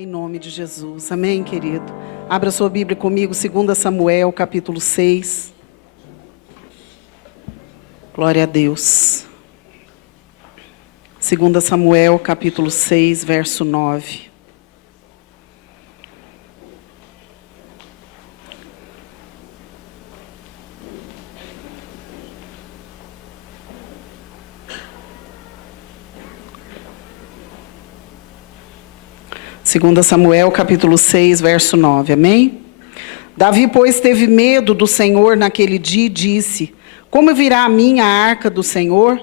Em nome de Jesus. Amém, querido? Abra sua Bíblia comigo, 2 Samuel, capítulo 6. Glória a Deus. 2 Samuel, capítulo 6, verso 9. Segunda Samuel, capítulo 6, verso 9, amém? Davi, pois, teve medo do Senhor naquele dia e disse: como virá a mim a arca do Senhor?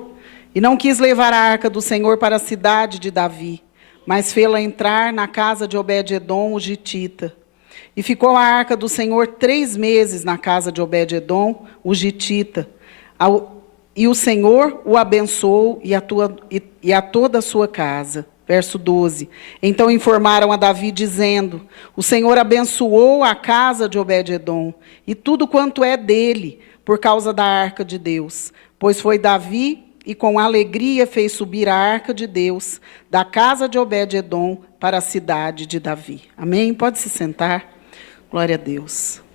E não quis levar a arca do Senhor para a cidade de Davi, mas fê-la entrar na casa de Obed-edom, o gitita. E ficou a arca do Senhor 3 meses na casa de Obed-edom, o gitita. E o Senhor o abençoou e a toda a sua casa. Verso 12. Então informaram a Davi, dizendo: o Senhor abençoou a casa de Obed-edom, e tudo quanto é dele, por causa da arca de Deus. Pois foi Davi, e com alegria fez subir a arca de Deus, da casa de Obed-edom, para a cidade de Davi. Amém? Pode se sentar. Glória a Deus.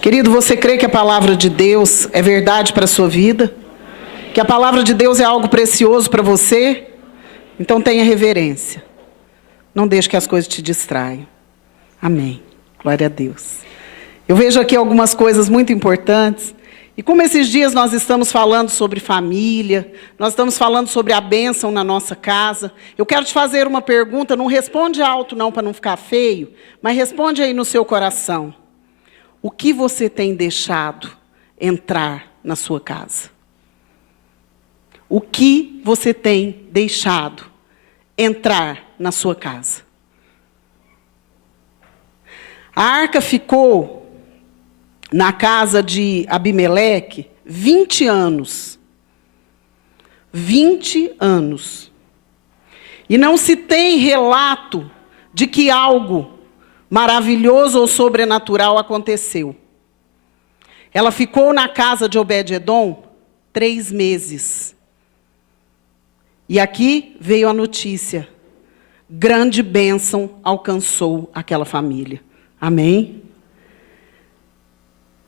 Querido, você crê que a palavra de Deus é verdade para a sua vida? Que a palavra de Deus é algo precioso para você? Então tenha reverência. Não deixe que as coisas te distraiam. Amém. Glória a Deus. Eu vejo aqui algumas coisas muito importantes. E como esses dias nós estamos falando sobre família, nós estamos falando sobre a bênção na nossa casa, eu quero te fazer uma pergunta, não responde alto não, para não ficar feio, mas responde aí no seu coração. O que você tem deixado entrar na sua casa? O que você tem deixado entrar na sua casa? A arca ficou na casa de Abimeleque 20 anos. 20 anos. E não se tem relato de que algo maravilhoso ou sobrenatural aconteceu. Ela ficou na casa de Obed-edom 3 meses. E aqui veio a notícia: grande bênção alcançou aquela família. Amém?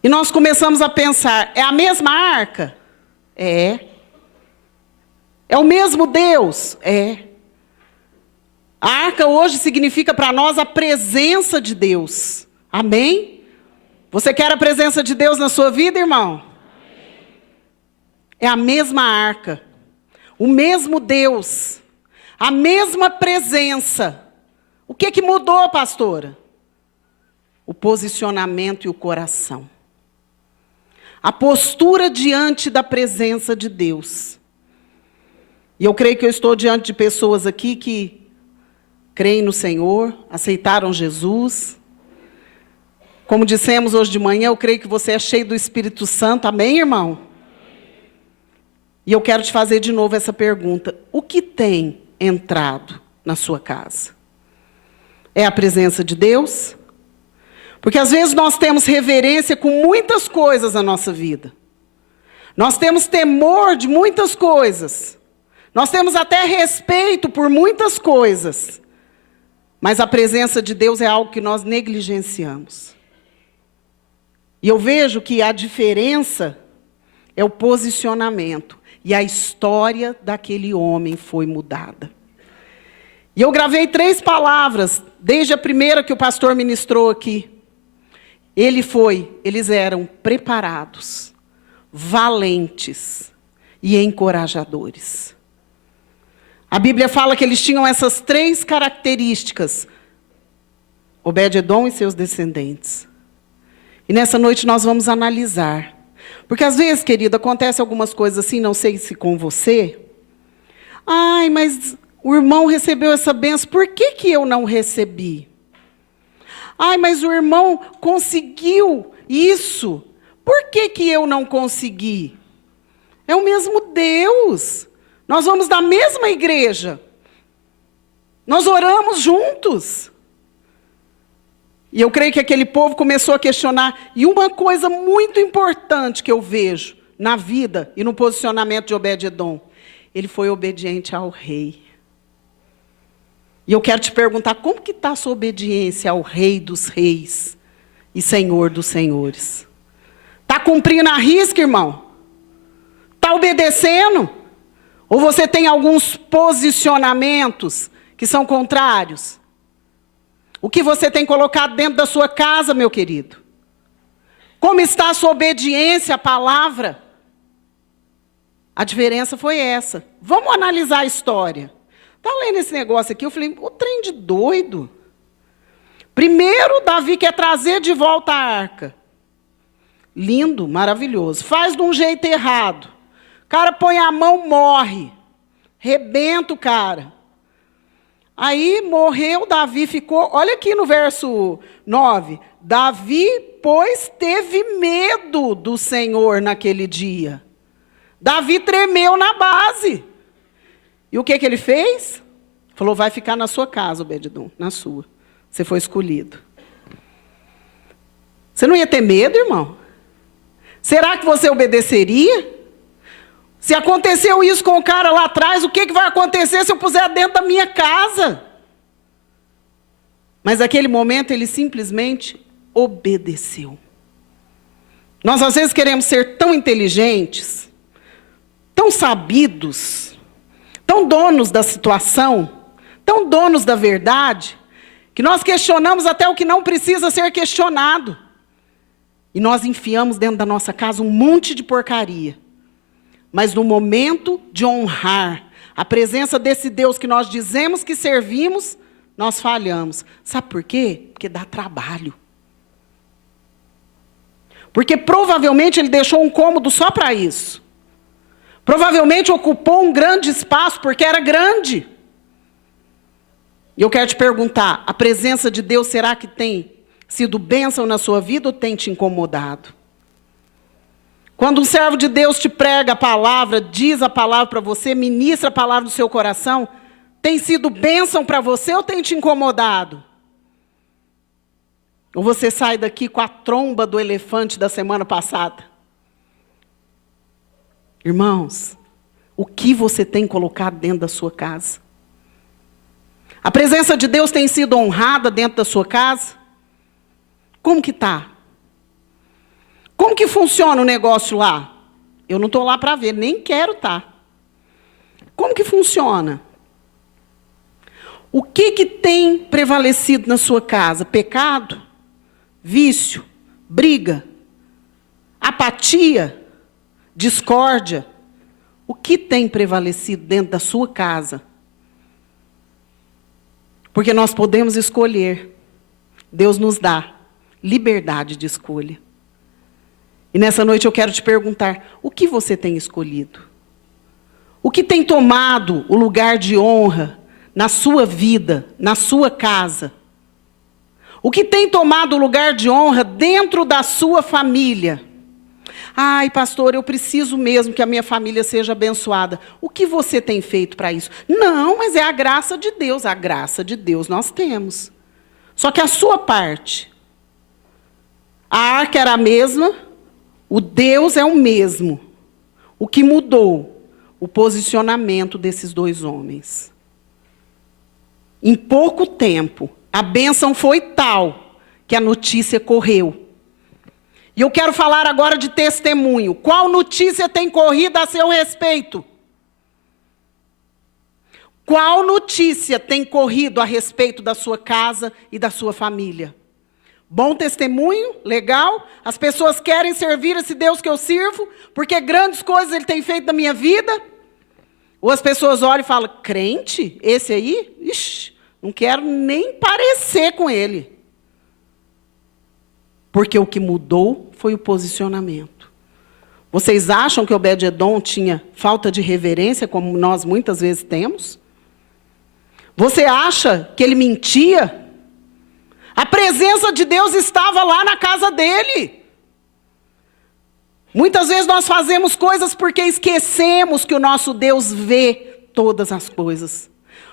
E nós começamos a pensar: é a mesma arca? É. É o mesmo Deus? É. A arca hoje significa para nós a presença de Deus. Amém? Você quer a presença de Deus na sua vida, irmão? É a mesma arca. O mesmo Deus. A mesma presença. O que mudou, pastora? O posicionamento e o coração. A postura diante da presença de Deus. E eu creio que eu estou diante de pessoas aqui que creem no Senhor, aceitaram Jesus. Como dissemos hoje de manhã, eu creio que você é cheio do Espírito Santo. Amém, irmão? E eu quero te fazer de novo essa pergunta: o que tem entrado na sua casa? É a presença de Deus? Porque às vezes nós temos reverência com muitas coisas na nossa vida. Nós temos temor de muitas coisas. Nós temos até respeito por muitas coisas. Mas a presença de Deus é algo que nós negligenciamos. E eu vejo que a diferença é o posicionamento. E a história daquele homem foi mudada. E eu gravei 3 palavras, desde a primeira que o pastor ministrou aqui. Eles eram preparados, valentes e encorajadores. A Bíblia fala que eles tinham essas 3 características. Obed-edom e seus descendentes. E nessa noite nós vamos analisar. Porque às vezes, querido, acontece algumas coisas assim, não sei se com você. Ai, mas o irmão recebeu essa bênção, por que eu não recebi? Ai, mas o irmão conseguiu isso, por que eu não consegui? É o mesmo Deus. Nós vamos da mesma igreja. Nós oramos juntos. E eu creio que aquele povo começou a questionar. E uma coisa muito importante que eu vejo na vida e no posicionamento de Obed-edom? Ele foi obediente ao rei. E eu quero te perguntar, como que está a sua obediência ao Rei dos Reis e Senhor dos Senhores? Está cumprindo a risca, irmão? Está obedecendo? Ou você tem alguns posicionamentos que são contrários? O que você tem colocado dentro da sua casa, meu querido? Como está a sua obediência à palavra? A diferença foi essa. Vamos analisar a história. Estava lendo esse negócio aqui, eu falei, o trem de doido. Primeiro, Davi quer trazer de volta a arca. Lindo, maravilhoso. Faz de um jeito errado. O cara põe a mão, morre. Rebenta o cara. Aí morreu, Davi ficou... Olha aqui no verso 9. Davi, pois, teve medo do Senhor naquele dia. Davi tremeu na base. E o que ele fez? Falou, vai ficar na sua casa, Obed-edom, na sua. Você foi escolhido. Você não ia ter medo, irmão? Será que você obedeceria? Se aconteceu isso com o cara lá atrás, o que vai acontecer se eu puser dentro da minha casa? Mas naquele momento ele simplesmente obedeceu. Nós às vezes queremos ser tão inteligentes, tão sabidos, tão donos da situação, tão donos da verdade, que nós questionamos até o que não precisa ser questionado. E nós enfiamos dentro da nossa casa um monte de porcaria. Mas no momento de honrar a presença desse Deus que nós dizemos que servimos, nós falhamos. Sabe por quê? Porque dá trabalho. Porque provavelmente ele deixou um cômodo só para isso. Provavelmente ocupou um grande espaço porque era grande. E eu quero te perguntar, a presença de Deus será que tem sido bênção na sua vida ou tem te incomodado? Quando um servo de Deus te prega a palavra, diz a palavra para você, ministra a palavra do seu coração, tem sido bênção para você ou tem te incomodado? Ou você sai daqui com a tromba do elefante da semana passada? Irmãos, o que você tem colocado dentro da sua casa? A presença de Deus tem sido honrada dentro da sua casa? Como que está? Como que funciona o negócio lá? Eu não estou lá para ver, nem quero estar. Como que funciona? O que tem prevalecido na sua casa? Pecado? Vício? Briga? Apatia? Discórdia? O que tem prevalecido dentro da sua casa? Porque nós podemos escolher. Deus nos dá liberdade de escolha. E nessa noite eu quero te perguntar, o que você tem escolhido? O que tem tomado o lugar de honra na sua vida, na sua casa? O que tem tomado o lugar de honra dentro da sua família? Ai, pastor, eu preciso mesmo que a minha família seja abençoada. O que você tem feito para isso? Não, mas é a graça de Deus. A graça de Deus nós temos. Só que a sua parte, a arca era a mesma, o Deus é o mesmo. O que mudou? O posicionamento desses dois homens. Em pouco tempo, a bênção foi tal que a notícia correu. E eu quero falar agora de testemunho. Qual notícia tem corrido a seu respeito? Qual notícia tem corrido a respeito da sua casa e da sua família? Bom testemunho, legal. As pessoas querem servir esse Deus que eu sirvo, porque grandes coisas Ele tem feito na minha vida. Ou as pessoas olham e falam, crente? Esse aí? Ixi, não quero nem parecer com ele. Porque o que mudou foi o posicionamento. Vocês acham que Obed-edom tinha falta de reverência, como nós muitas vezes temos? Você acha que ele mentia? A presença de Deus estava lá na casa dele. Muitas vezes nós fazemos coisas porque esquecemos que o nosso Deus vê todas as coisas.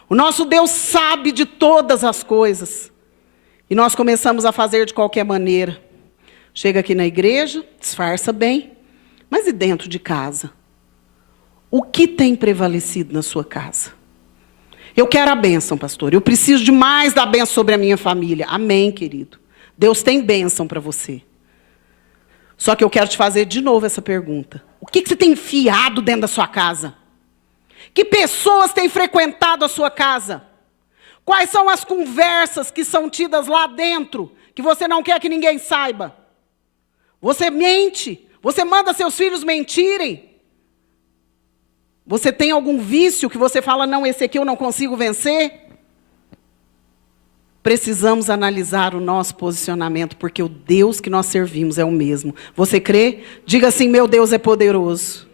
O nosso Deus sabe de todas as coisas. E nós começamos a fazer de qualquer maneira. Chega aqui na igreja, disfarça bem, Mas e dentro de casa? O que tem prevalecido na sua casa? Eu quero a bênção, pastor. Eu preciso de mais da bênção sobre a minha família. Amém, querido. Deus tem bênção para você. Só que eu quero te fazer de novo essa pergunta. O que você tem enfiado dentro da sua casa? Que pessoas têm frequentado a sua casa? Quais são as conversas que são tidas lá dentro, que você não quer que ninguém saiba? Você mente? Você manda seus filhos mentirem? Você tem algum vício que você fala, não, esse aqui eu não consigo vencer? Precisamos analisar o nosso posicionamento, porque o Deus que nós servimos é o mesmo. Você crê? Diga assim, meu Deus é poderoso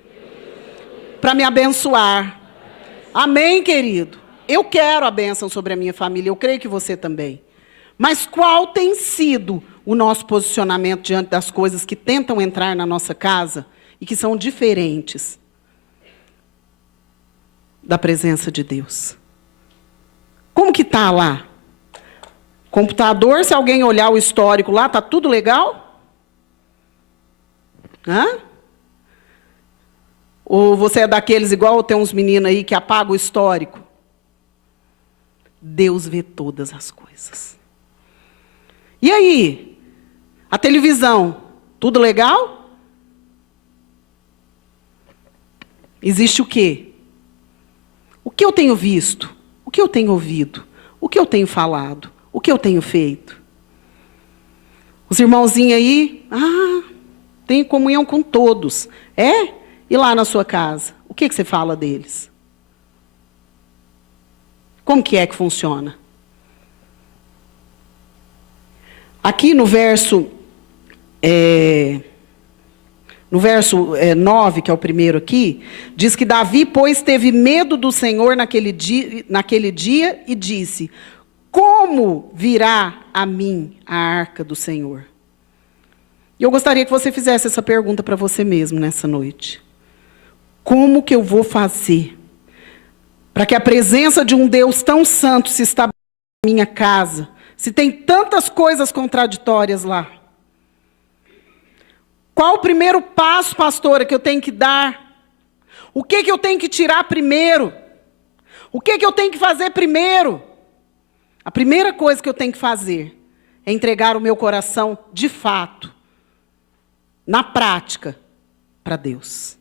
para me abençoar. Amém, querido? Eu quero a bênção sobre a minha família, eu creio que você também. Mas qual tem sido o nosso posicionamento diante das coisas que tentam entrar na nossa casa e que são diferentes da presença de Deus? Como que está lá? Computador, se alguém olhar o histórico lá, está tudo legal? Hã? Ou você é daqueles, igual tem uns meninos aí que apagam o histórico? Deus vê todas as coisas. E aí? A televisão, tudo legal? Existe o quê? O que eu tenho visto? O que eu tenho ouvido? O que eu tenho falado? O que eu tenho feito? Os irmãozinhos aí, tem comunhão com todos. É? E lá na sua casa? O que você fala deles? Como que é que funciona? Aqui no verso 9, que é o primeiro aqui, diz que Davi, pois, teve medo do Senhor naquele dia e disse, como virá a mim a arca do Senhor? E eu gostaria que você fizesse essa pergunta para você mesmo nessa noite. Como que eu vou fazer para que a presença de um Deus tão santo se estabeleça na minha casa, se tem tantas coisas contraditórias lá? Qual o primeiro passo, pastora, que eu tenho que dar? O que eu tenho que tirar primeiro? O que eu tenho que fazer primeiro? A primeira coisa que eu tenho que fazer é entregar o meu coração, de fato, na prática, para Deus.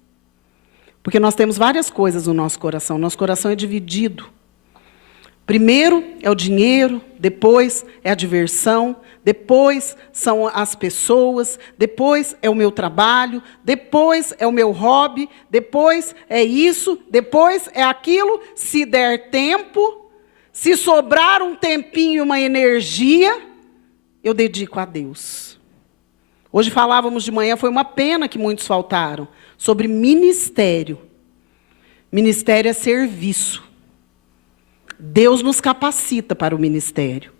Porque nós temos várias coisas no nosso coração. Nosso coração é dividido. Primeiro é o dinheiro, depois é a diversão, depois são as pessoas, depois é o meu trabalho, depois é o meu hobby, depois é isso, depois é aquilo. Se der tempo, se sobrar um tempinho e uma energia, eu dedico a Deus. Hoje falávamos de manhã, foi uma pena que muitos faltaram, sobre ministério. Ministério é serviço. Deus nos capacita para o ministério.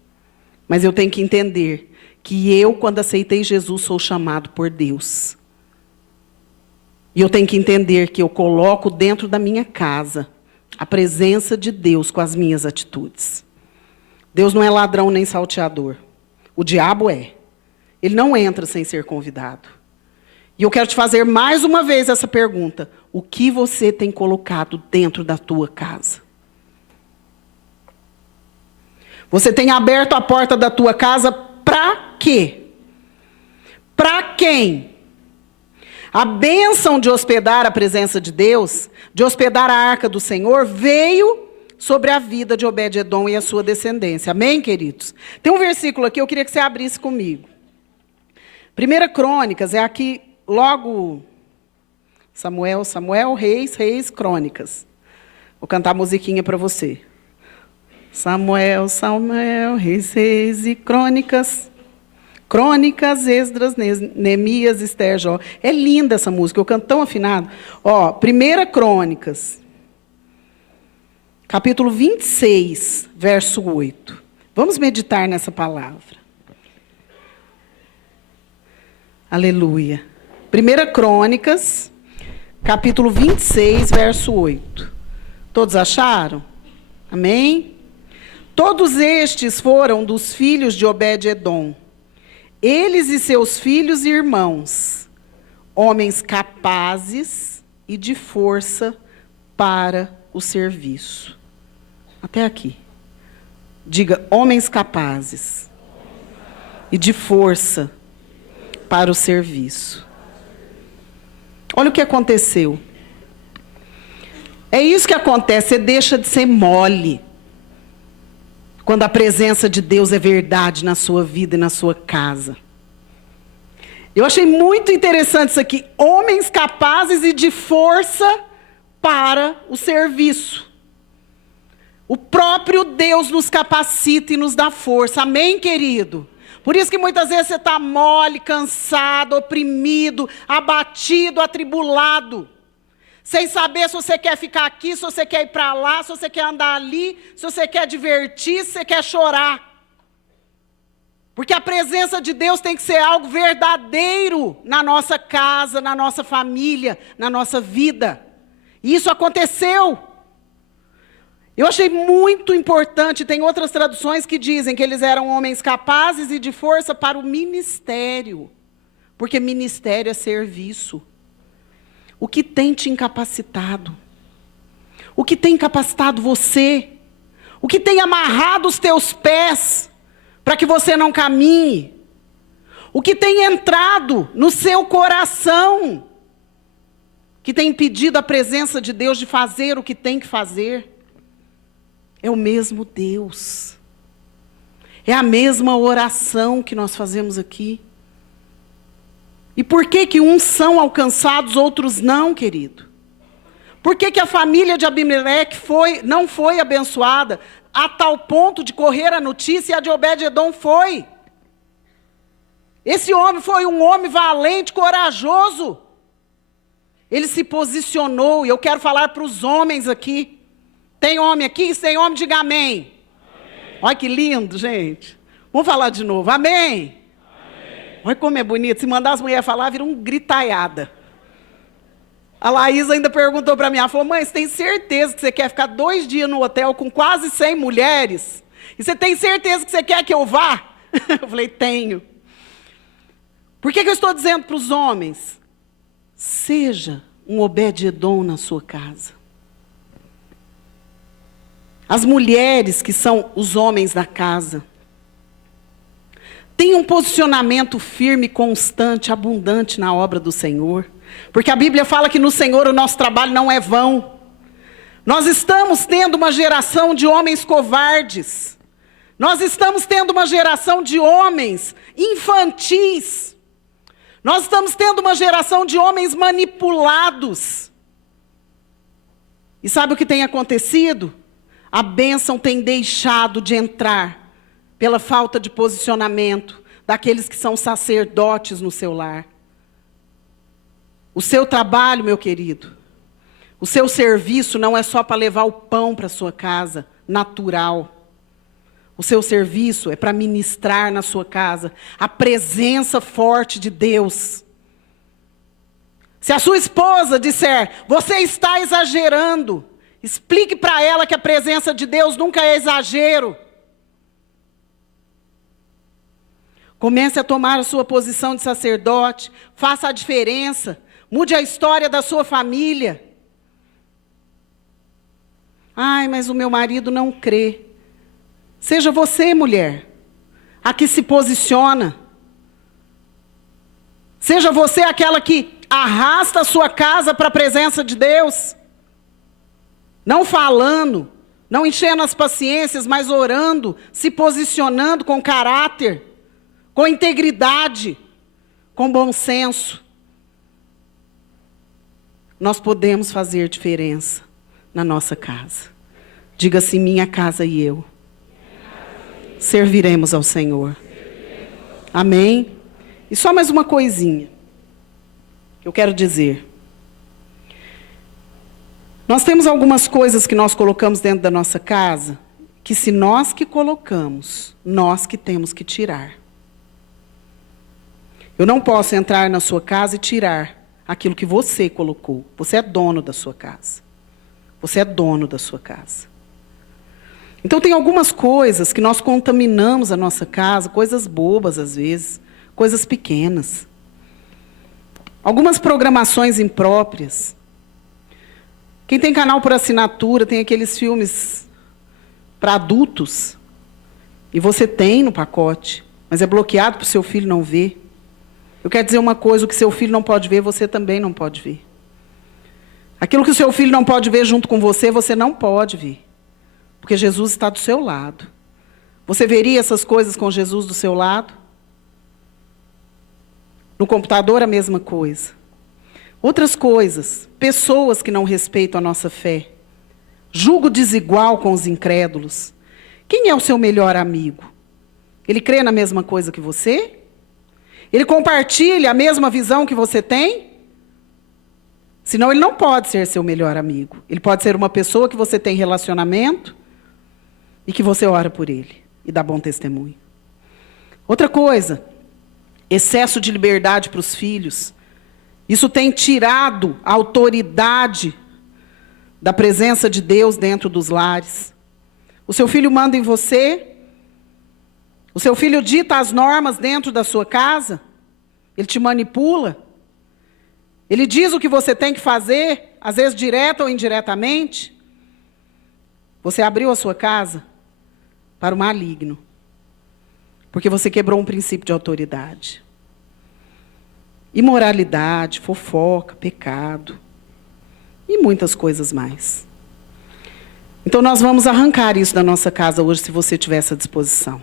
Mas eu tenho que entender que eu, quando aceitei Jesus, sou chamado por Deus. E eu tenho que entender que eu coloco dentro da minha casa a presença de Deus com as minhas atitudes. Deus não é ladrão nem salteador. O diabo é. Ele não entra sem ser convidado. E eu quero te fazer mais uma vez essa pergunta. O que você tem colocado dentro da tua casa? Você tem aberto a porta da tua casa para quê? Para quem? A bênção de hospedar a presença de Deus, de hospedar a arca do Senhor, veio sobre a vida de Obed-edom e a sua descendência. Amém, queridos? Tem um versículo aqui, eu queria que você abrisse comigo. 1 Crônicas, é aqui, logo, Samuel, Reis, Crônicas. Vou cantar a musiquinha para você. Samuel, Reis e Crônicas. Crônicas, Esdras, Neemias, Esther, Jó. É linda essa música, eu canto tão afinado. 1 Crônicas, capítulo 26, verso 8. Vamos meditar nessa palavra. Aleluia. 1 Crônicas, capítulo 26, verso 8. Todos acharam? Amém? Todos estes foram dos filhos de Obed-edom. Eles e seus filhos e irmãos, homens capazes e de força para o serviço. Até aqui. Diga, homens capazes e de força para o serviço. Olha o que aconteceu. É isso que acontece, você deixa de ser mole. Quando a presença de Deus é verdade na sua vida e na sua casa. Eu achei muito interessante isso aqui. Homens capazes e de força para o serviço. O próprio Deus nos capacita e nos dá força. Amém, querido? Por isso que muitas vezes você está mole, cansado, oprimido, abatido, atribulado. Sem saber se você quer ficar aqui, se você quer ir para lá, se você quer andar ali, se você quer divertir, se você quer chorar. Porque a presença de Deus tem que ser algo verdadeiro na nossa casa, na nossa família, na nossa vida. E isso aconteceu. Eu achei muito importante, tem outras traduções que dizem que eles eram homens capazes e de força para o ministério. Porque ministério é serviço. O que tem te incapacitado? O que tem incapacitado você? O que tem amarrado os teus pés para que você não caminhe? O que tem entrado no seu coração que tem impedido a presença de Deus de fazer o que tem que fazer? É o mesmo Deus. É a mesma oração que nós fazemos aqui. E por que uns são alcançados, outros não, querido? Por que a família de Abimeleque não foi abençoada a tal ponto de correr a notícia e a de Obed-edom foi? Esse homem foi um homem valente, corajoso. Ele se posicionou, e eu quero falar para os homens aqui. Tem homem aqui? Se tem homem, diga amém. Amém. Olha que lindo, gente. Vamos falar de novo. Amém. Olha como é bonito. Se mandar as mulheres falar, vira um gritaiada. A Laís ainda perguntou para mim, ela falou, mãe, você tem certeza que você quer ficar 2 dias no hotel com quase 100 mulheres? E você tem certeza que você quer que eu vá? Eu falei, tenho. Por que eu estou dizendo para os homens? Seja um Obed-edom na sua casa. As mulheres que são os homens da casa. Tenha um posicionamento firme, constante, abundante na obra do Senhor. Porque a Bíblia fala que no Senhor o nosso trabalho não é vão. Nós estamos tendo uma geração de homens covardes. Nós estamos tendo uma geração de homens infantis. Nós estamos tendo uma geração de homens manipulados. E sabe o que tem acontecido? A bênção tem deixado de entrar pela falta de posicionamento daqueles que são sacerdotes no seu lar. O seu trabalho, meu querido, o seu serviço não é só para levar o pão para a sua casa, natural. O seu serviço é para ministrar na sua casa a presença forte de Deus. Se a sua esposa disser, você está exagerando, explique para ela que a presença de Deus nunca é exagero. Comece a tomar a sua posição de sacerdote, faça a diferença, mude a história da sua família. Ai, mas o meu marido não crê. Seja você, mulher, a que se posiciona. Seja você aquela que arrasta a sua casa para a presença de Deus. Não falando, não enchendo as paciências, mas orando, se posicionando com caráter, com integridade, com bom senso. Nós podemos fazer diferença na nossa casa. Diga assim, minha casa e eu serviremos ao Senhor. Amém? E só mais uma coisinha que eu quero dizer. Nós temos algumas coisas que nós colocamos dentro da nossa casa, que se nós que colocamos, nós que temos que tirar. Eu não posso entrar na sua casa e tirar aquilo que você colocou. Você é dono da sua casa. Você é dono da sua casa. Então tem algumas coisas que nós contaminamos a nossa casa, coisas bobas às vezes, coisas pequenas. Algumas programações impróprias. Quem tem canal por assinatura, tem aqueles filmes para adultos. E você tem no pacote, mas é bloqueado para o seu filho não ver. Eu quero dizer uma coisa, o que seu filho não pode ver, você também não pode ver. Aquilo que o seu filho não pode ver junto com você, você não pode ver. Porque Jesus está do seu lado. Você veria essas coisas com Jesus do seu lado? No computador, a mesma coisa. Outras coisas, pessoas que não respeitam a nossa fé. Julgo desigual com os incrédulos. Quem é o seu melhor amigo? Ele crê na mesma coisa que você? Ele compartilha a mesma visão que você tem? Senão ele não pode ser seu melhor amigo. Ele pode ser uma pessoa que você tem relacionamento e que você ora por ele e dá bom testemunho. Outra coisa, excesso de liberdade para os filhos. Isso tem tirado a autoridade da presença de Deus dentro dos lares. O seu filho manda em você. O seu filho dita as normas dentro da sua casa. Ele te manipula. Ele diz o que você tem que fazer, às vezes direta ou indiretamente. Você abriu a sua casa para o maligno. Porque você quebrou um princípio de autoridade. Imoralidade, fofoca, pecado. E muitas coisas mais. Então nós vamos arrancar isso da nossa casa hoje, se você tiver essa disposição.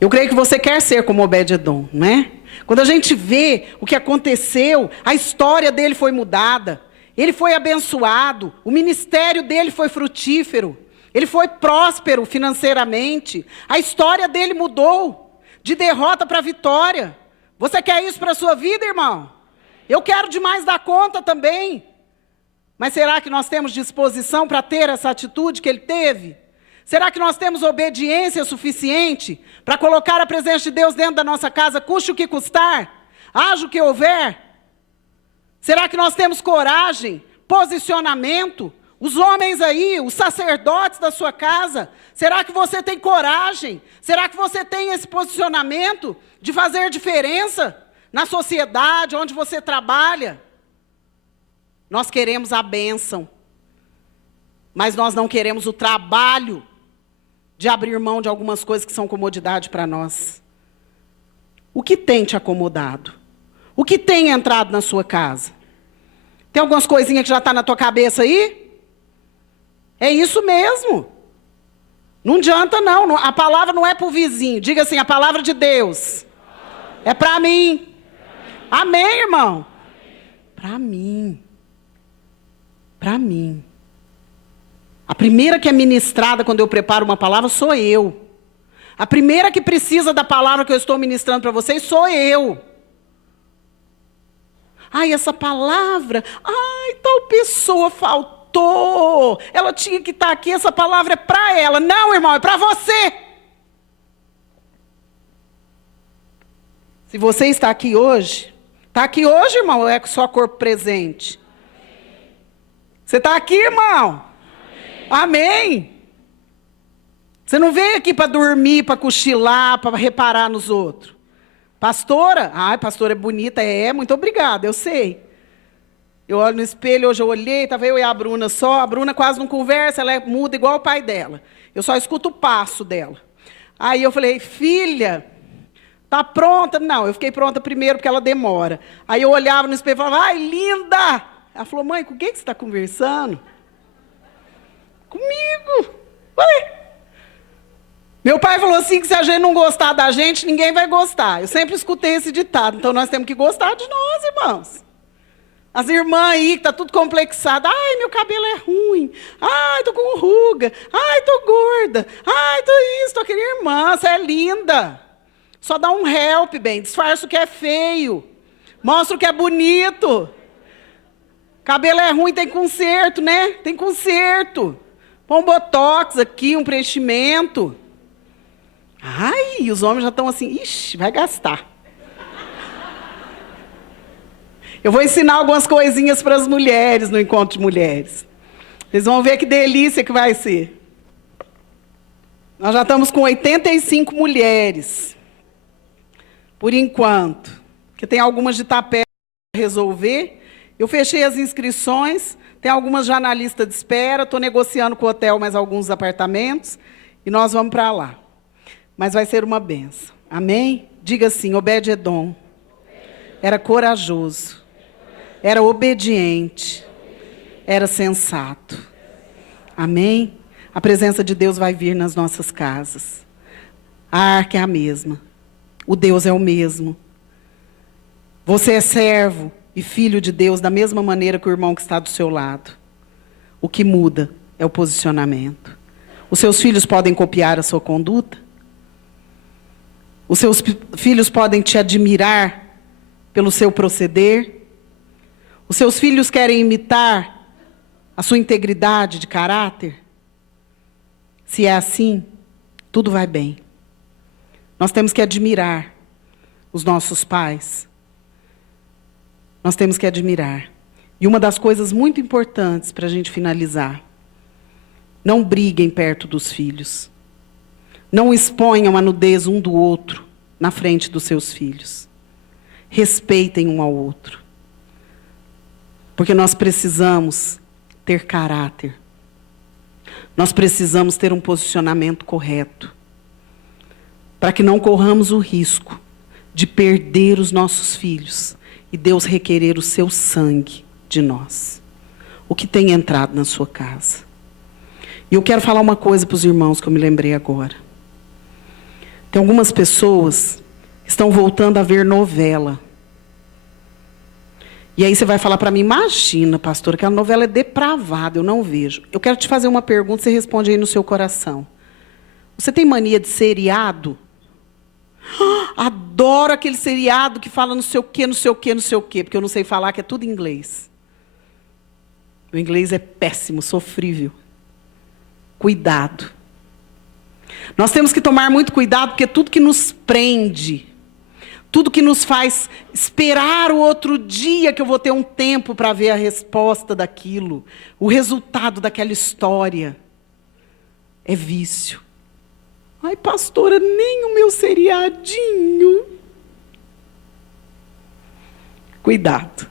Eu creio que você quer ser como Obed-Edom, não é? Quando a gente vê o que aconteceu, a história dele foi mudada. Ele foi abençoado, o ministério dele foi frutífero. Ele foi próspero financeiramente. A história dele mudou de derrota para vitória. Você quer isso para a sua vida, irmão? Eu quero demais dar conta também. Mas será que nós temos disposição para ter essa atitude que ele teve? Será que nós temos obediência suficiente para colocar a presença de Deus dentro da nossa casa, custe o que custar, haja o que houver? Será que nós temos coragem, posicionamento? Os homens aí, os sacerdotes da sua casa, será que você tem coragem? Será que você tem esse posicionamento de fazer diferença na sociedade, onde você trabalha? Nós queremos a bênção, mas nós não queremos o trabalho de abrir mão de algumas coisas que são comodidade para nós. O que tem te acomodado? O que tem entrado na sua casa? Tem algumas coisinhas que já estão na tua cabeça aí? É isso mesmo. Não adianta não, a palavra não é para o vizinho. Diga assim, a palavra de Deus é para mim. Amém, irmão? Para mim. Para mim. A primeira que é ministrada quando eu preparo uma palavra sou eu. A primeira que precisa da palavra que eu estou ministrando para vocês sou eu. Ai, essa palavra, ai, tal pessoa faltou. Ela tinha que estar aqui, essa palavra é para ela. Não, irmão, é para você. Se você está aqui hoje, irmão, ou é com só corpo presente? Você está aqui, irmão? Amém. Você não veio aqui para dormir, para cochilar, para reparar nos outros. Pastora? Ai, pastora é bonita. É, muito obrigada, eu sei. Eu olho no espelho, hoje eu olhei, estava eu e a Bruna só. A Bruna quase não conversa, ela é muda igual o pai dela. Eu só escuto o passo dela. Aí eu falei, filha, tá pronta? Não, eu fiquei pronta primeiro porque ela demora. Aí eu olhava no espelho e falava, ai, linda! Ela falou, mãe, com quem que você está conversando? Comigo. Ué. Meu pai falou assim, que se a gente não gostar da gente, ninguém vai gostar. Eu sempre escutei esse ditado, então nós temos que gostar de nós, irmãos. As irmãs aí, que está tudo complexado. Ai, meu cabelo é ruim. Ai, estou com ruga. Ai, estou gorda. Ai, estou isso, estou aquele. Irmã, você é linda. Só dá um help, bem. Disfarça o que é feio. Mostra o que é bonito. Cabelo é ruim, tem conserto, né? Tem conserto. Põe um botox aqui, um preenchimento. Ai, os homens já estão assim, ixi, vai gastar. Eu vou ensinar algumas coisinhas para as mulheres no encontro de mulheres. Vocês vão ver que delícia que vai ser. Nós já estamos com 85 mulheres. Por enquanto. Porque tem algumas de tapete resolver. Eu fechei as inscrições, tem algumas já na lista de espera, estou negociando com o hotel mais alguns apartamentos, e nós vamos para lá. Mas vai ser uma benção. Amém? Diga assim: Obed-Edom era corajoso, era obediente, era sensato. Amém? A presença de Deus vai vir nas nossas casas. A arca é a mesma. O Deus é o mesmo. Você é servo e filho de Deus da mesma maneira que o irmão que está do seu lado. O que muda é o posicionamento. Os seus filhos podem copiar a sua conduta? Os seus filhos podem te admirar pelo seu proceder? Os seus filhos querem imitar a sua integridade de caráter? Se é assim, tudo vai bem. Nós temos que admirar os nossos pais. Nós temos que admirar. E uma das coisas muito importantes para a gente finalizar: não briguem perto dos filhos. Não exponham a nudez um do outro na frente dos seus filhos. Respeitem um ao outro. Porque nós precisamos ter caráter. Nós precisamos ter um posicionamento correto, para que não corramos o risco de perder os nossos filhos e Deus requerer o seu sangue de nós. O que tem entrado na sua casa? E eu quero falar uma coisa para os irmãos que eu me lembrei agora. Tem algumas pessoas que estão voltando a ver novela. E aí você vai falar para mim: imagina, pastor, aquela novela é depravada, eu não vejo. Eu quero te fazer uma pergunta, você responde aí no seu coração. Você tem mania de seriado? Adoro aquele seriado que fala não sei o quê, não sei o quê, não sei o quê, porque eu não sei falar, que é tudo em inglês. O inglês é péssimo, sofrível. Cuidado. Nós temos que tomar muito cuidado, porque tudo que nos prende, tudo que nos faz esperar o outro dia que eu vou ter um tempo para ver a resposta daquilo, o resultado daquela história, é vício. Ai, pastora, nem o meu seriadinho. Cuidado.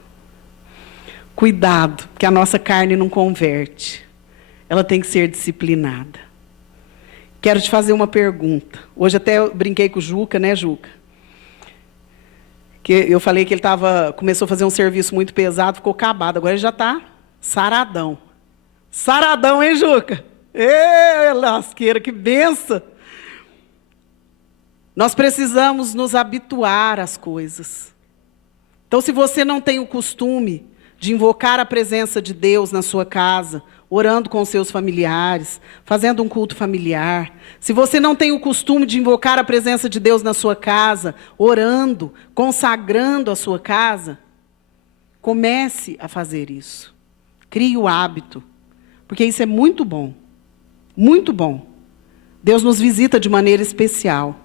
Cuidado, porque a nossa carne não converte. Ela tem que ser disciplinada. Quero te fazer uma pergunta. Hoje até eu brinquei com o Juca, né, Juca? Que eu falei que ele começou a fazer um serviço muito pesado, ficou acabado. Agora ele já está saradão. Saradão, hein, Juca? Ê, lasqueira, que benção! Nós precisamos nos habituar às coisas. Então, se você não tem o costume de invocar a presença de Deus na sua casa, orando com seus familiares, fazendo um culto familiar, se você não tem o costume de invocar a presença de Deus na sua casa, orando, consagrando a sua casa, comece a fazer isso. Crie o hábito, porque isso é muito bom. Muito bom. Deus nos visita de maneira especial.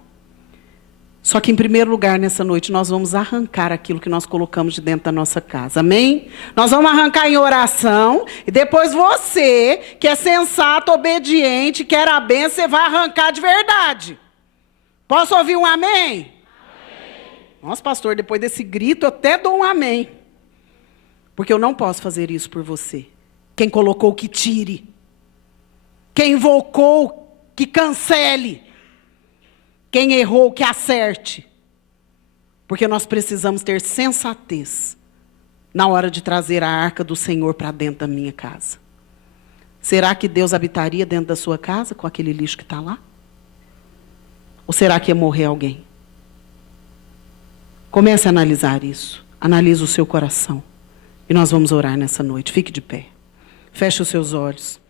Só que, em primeiro lugar, nessa noite, nós vamos arrancar aquilo que nós colocamos de dentro da nossa casa. Amém? Nós vamos arrancar em oração. E depois você, que é sensato, obediente, quer a bênção, você vai arrancar de verdade. Posso ouvir um amém? Amém. Nossa, pastor, depois desse grito, eu até dou um amém. Porque eu não posso fazer isso por você. Quem colocou, que tire. Quem invocou, que cancele. Quem errou, que acerte. Porque nós precisamos ter sensatez na hora de trazer a arca do Senhor para dentro da minha casa. Será que Deus habitaria dentro da sua casa com aquele lixo que está lá? Ou será que ia morrer alguém? Comece a analisar isso. Analise o seu coração. E nós vamos orar nessa noite. Fique de pé. Feche os seus olhos.